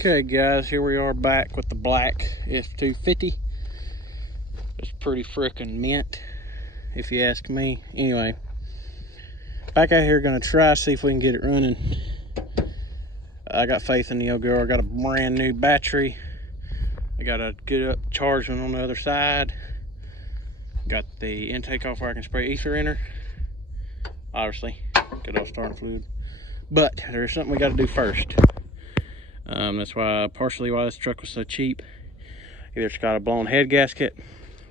Okay guys, here we are back with the black F250. It's pretty freaking mint, if you ask me. Anyway, back out here, gonna try see if we can get it running. I got faith in the old girl. I got a brand new battery. I got a good up charged one on the other side. Got the intake off where I can spray ether in her. Obviously, good old starting fluid. But there's something we got to do first. That's partially why this truck was so cheap. Either it's got a blown head gasket,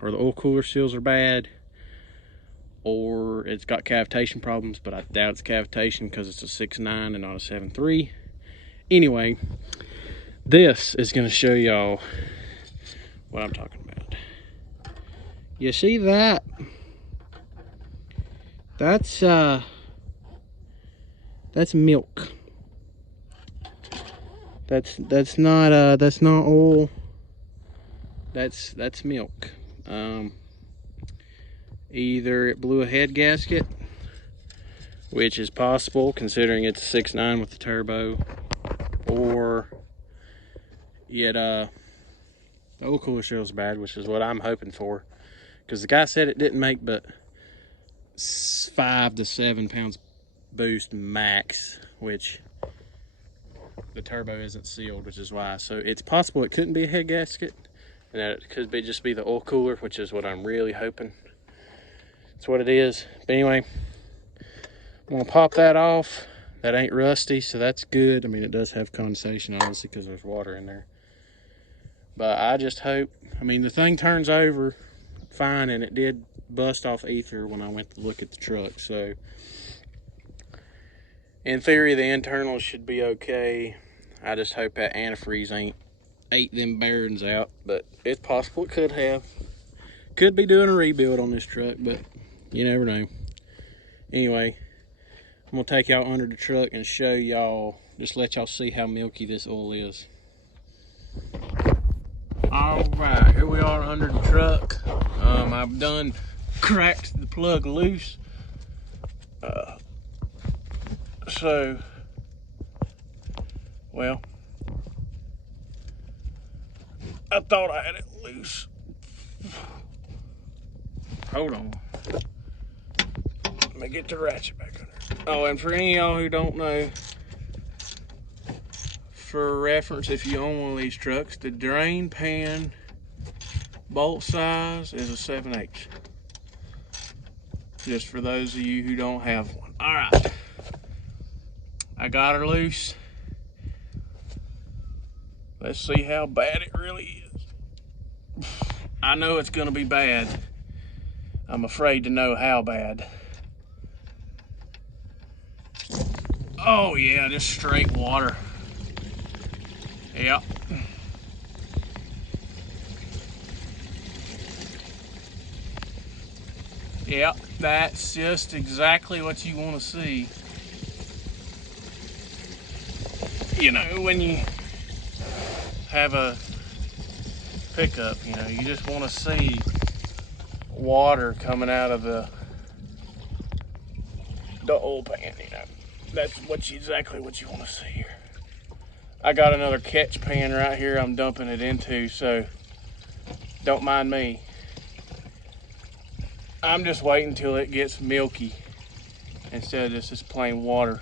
or the oil cooler seals are bad, or it's got cavitation problems, but I doubt it's cavitation because it's a 6.9 and not a 7.3. Anyway, this is going to show y'all what I'm talking about. You see that? That's milk. That's not oil. That's milk. Either it blew a head gasket, which is possible considering it's a 6.9 with the turbo, or it the oil cooler seal's bad, which is what I'm hoping for, because the guy said it didn't make but 5 to 7 pounds boost max, which the turbo isn't sealed, which is why. So it's possible it couldn't be a head gasket, and that it could just be the oil cooler, which is what I'm really hoping. That's what it is. But anyway, I'm gonna pop that off. That ain't rusty, so that's good. I mean, it does have condensation, obviously, because there's water in there. But I just hope, I mean, the thing turns over fine, and it did bust off ether when I went to look at the truck. So in theory, the internals should be okay. I just hope that antifreeze ain't ate them bearings out, but it's possible it could have. Could be doing a rebuild on this truck, but you never know. Anyway, I'm gonna take y'all under the truck and show y'all, just let y'all see how milky this oil is. All right, here we are under the truck. I've done cracked the plug loose. Well, I thought I had it loose. Hold on. Let me get the ratchet back under. Oh, and for any of y'all who don't know, for reference, if you own one of these trucks, the drain pan bolt size is a 7/8. Just for those of you who don't have one. All right, I got her loose. Let's see how bad it really is. I know it's gonna be bad. I'm afraid to know how bad. Oh yeah, just straight water. Yep. Yep, that's just exactly what you want to see. You know, when you have a pickup, you know, you just want to see water coming out of the oil pan, you know. That's exactly what you want to see here. I got another catch pan right here I'm dumping it into, so don't mind me. I'm just waiting until it gets milky instead of just plain water.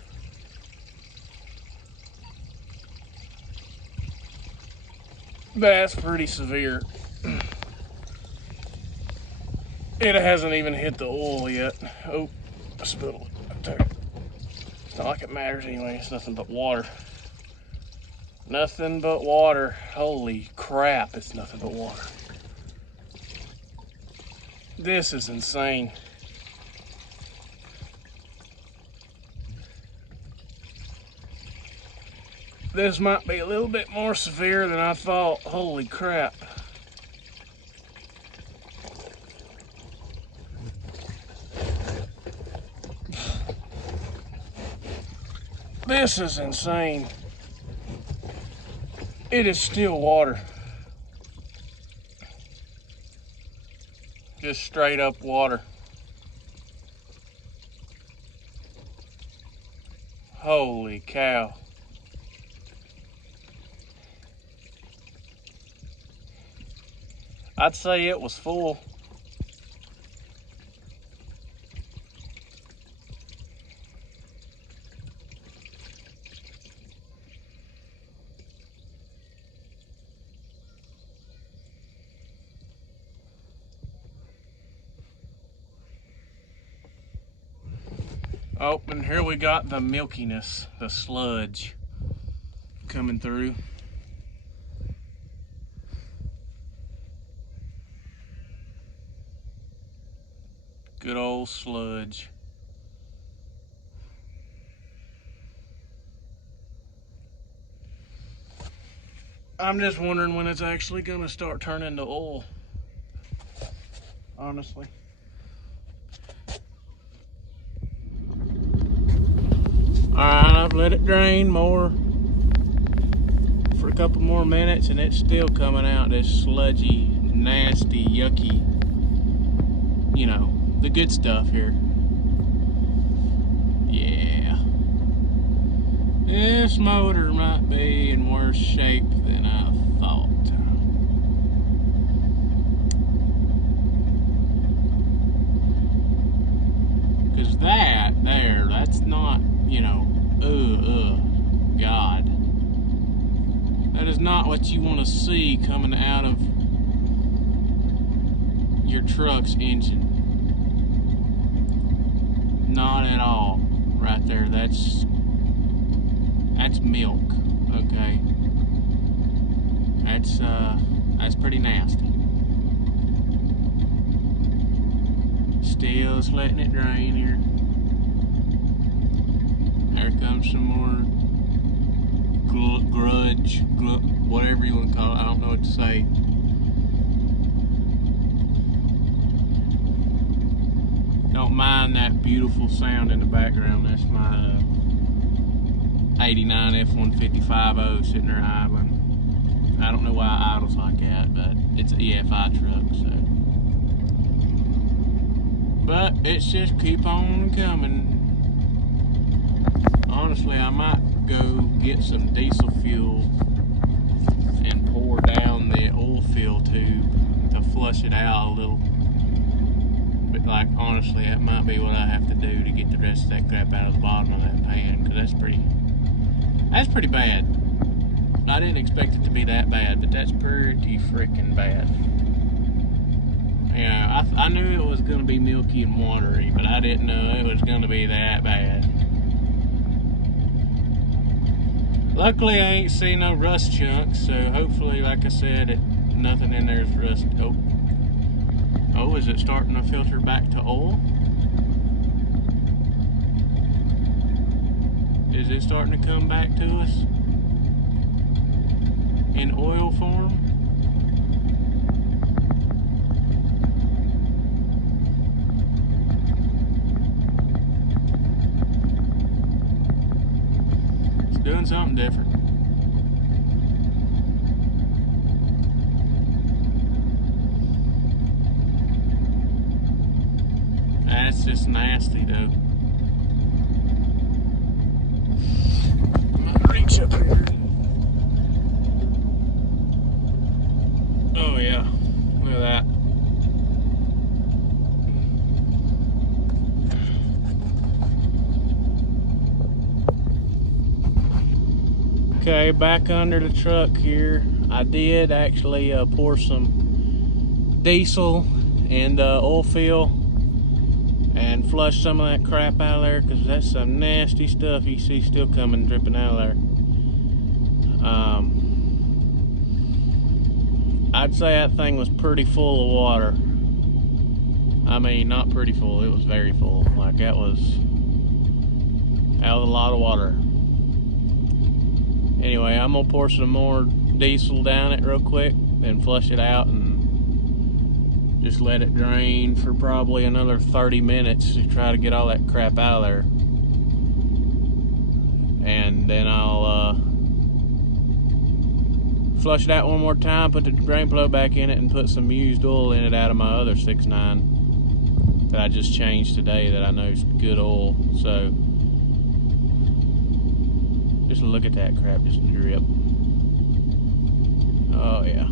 That's pretty severe. It hasn't even hit the oil yet. Oh, I spilled it. It's not like it matters anyway. It's nothing but water. Nothing but water. Holy crap, it's nothing but water. This is insane. This might be a little bit more severe than I thought. Holy crap. This is insane. It is still water. Just straight up water. Holy cow. I'd say it was full. Oh, and here we got the milkiness, the sludge coming through. Good old sludge. I'm just wondering when it's actually gonna start turning to oil, honestly. Alright, I've let it drain more for a couple more minutes and it's still coming out this sludgy, nasty, yucky, you know, the good stuff here. Yeah. This motor might be in worse shape than I thought. Because that's not, you know, God. That is not what you want to see coming out of your truck's engine. Not at all. Right there, that's milk, okay? That's pretty nasty. Still just letting it drain here. There comes some more grudge, whatever you want to call it. I don't know what to say. Don't mind that beautiful sound in the background. That's my 89 F150 sitting there idling. I don't know why it idles like that, but it's an EFI truck, so. But it's just keep on coming. Honestly, I might go get some diesel fuel and pour down the oil fill tube to flush it out a little. But like, honestly, that might be what I have to do to get the rest of that crap out of the bottom of that pan, because that's pretty bad. I didn't expect it to be that bad, but that's pretty freaking bad. Yeah, I knew it was going to be milky and watery, but I didn't know it was going to be that bad. Luckily, I ain't seen no rust chunks, so hopefully, like I said, nothing in there is rust. Oh, is it starting to filter back to oil? Is it starting to come back to us in oil form? It's doing something different. That's just nasty, though. I'm gonna reach up here. Oh yeah, look at that. Okay, back under the truck here. I did actually pour some diesel and oil fill and flush some of that crap out of there, because that's some nasty stuff you see still coming, dripping out of there. I'd say that thing was pretty full of water. I mean, not pretty full, it was very full. Like, that was a lot of water. Anyway, I'm gonna pour some more diesel down it real quick and flush it out and just let it drain for probably another 30 minutes to try to get all that crap out of there. And then I'll flush it out one more time, put the drain plug back in it, and put some used oil in it out of my other 6.9 that I just changed today that I know is good oil. So just look at that crap, just drip. Oh yeah.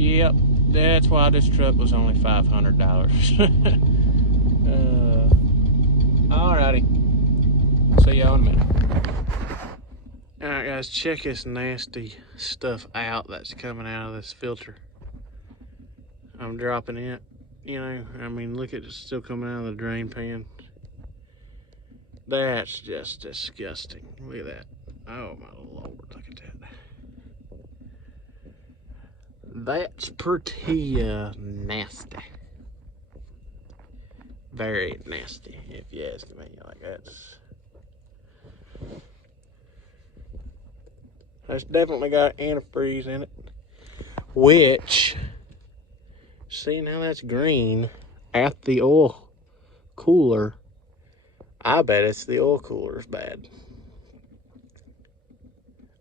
Yep, that's why this truck was only $500. Alrighty, see y'all in a minute. Alright guys, check this nasty stuff out that's coming out of this filter. I'm dropping it, you know, I mean, look at it still coming out of the drain pan. That's just disgusting. Look at that. Oh my lord, look at that. That's pretty nasty. Very nasty, if you ask me. Like that's definitely got antifreeze in it. Which, see, now that's green at the oil cooler. I bet it's the oil cooler's bad.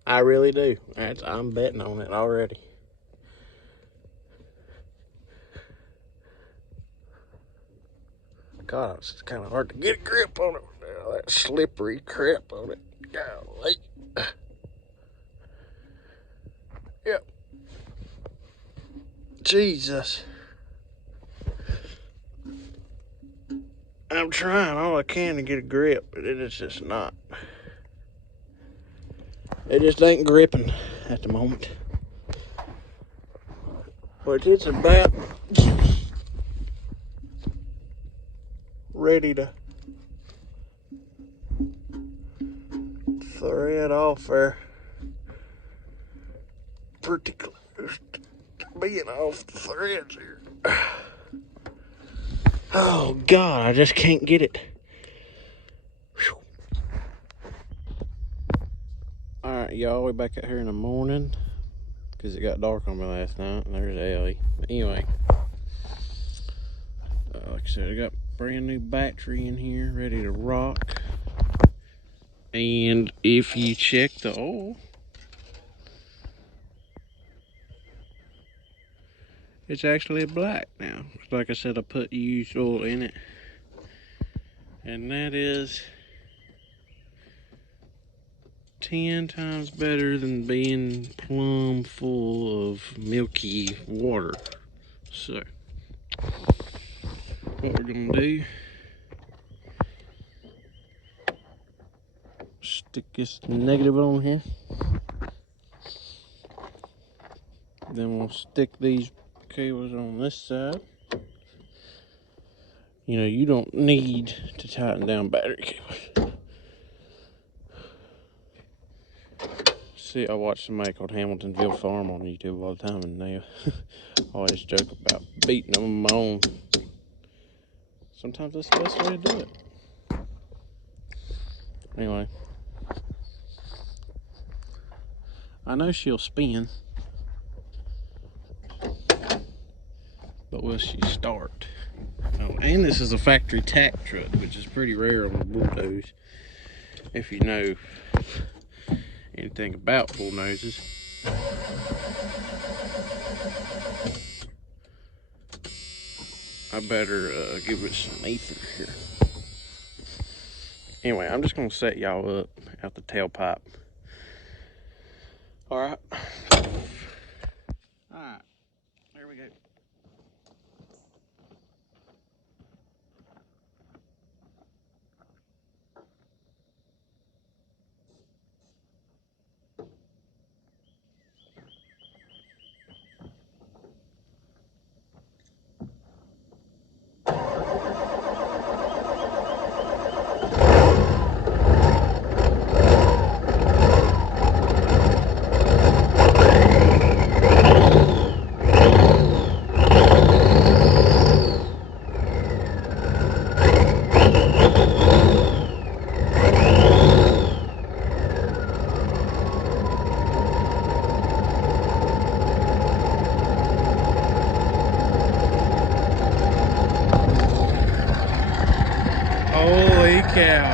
I really do. I'm betting on it already. God, it's kind of hard to get a grip on it. That slippery crap on it. Golly. Yep. Jesus. I'm trying all I can to get a grip, but it is just not. It just ain't gripping at the moment. But it's about ready to thread off there. Pretty close to being off the threads here. Oh God, I just can't get it. Alright y'all, we're back out here in the morning because it got dark on me last night, and there's Ellie. But anyway, like I said, I got brand new battery in here ready to rock. And if you check the oil, it's actually black now. Like I said, I put used oil in it, and that is 10 times better than being plumb full of milky water. So what we're gonna do, stick this negative on here, then we'll stick these cables on this side. You know, you don't need to tighten down battery cables. See, I watch somebody called Hamiltonville Farm on YouTube all the time, and they always joke about beating them on my own. Sometimes that's the best way to do it. Anyway, I know she'll spin, but will she start? Oh, and this is a factory tack truck, which is pretty rare on the bulldoze. If you know anything about bull noses. I better give it some ether here. Anyway, I'm just gonna set y'all up out the tailpipe. All right. All right. There we go. Holy cow.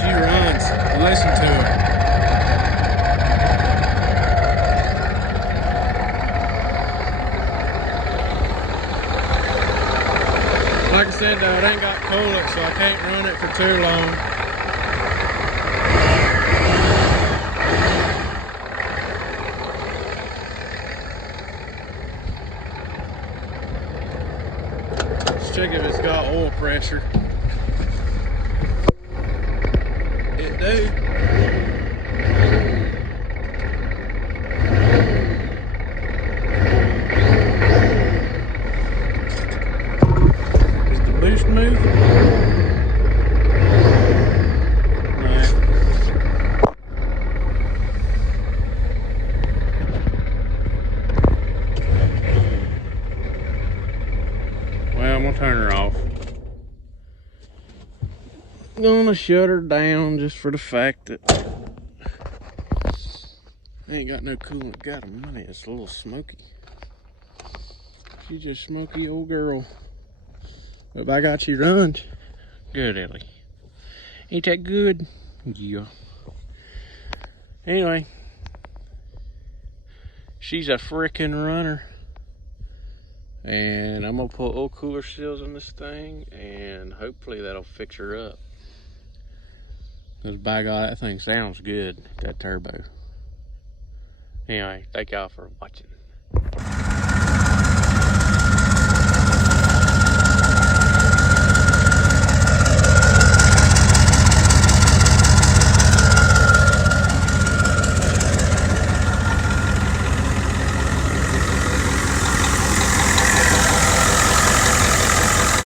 She runs. Listen to her. Like I said though, it ain't got coolant, so I can't run it for too long. pressure. It do. Is the boost moving? Well, I'm gonna turn her off. Gonna shut her down just for the fact that I ain't got no coolant. Got a money. It's a little smoky. She's just smoky old girl. But I got you runs. Good, Ellie. Ain't that good? Yeah. Anyway, she's a freaking runner. And I'm gonna put oil cooler seals in this thing, and hopefully that'll fix her up. Cause by God, that thing sounds good, that turbo. Anyway, thank y'all for watching.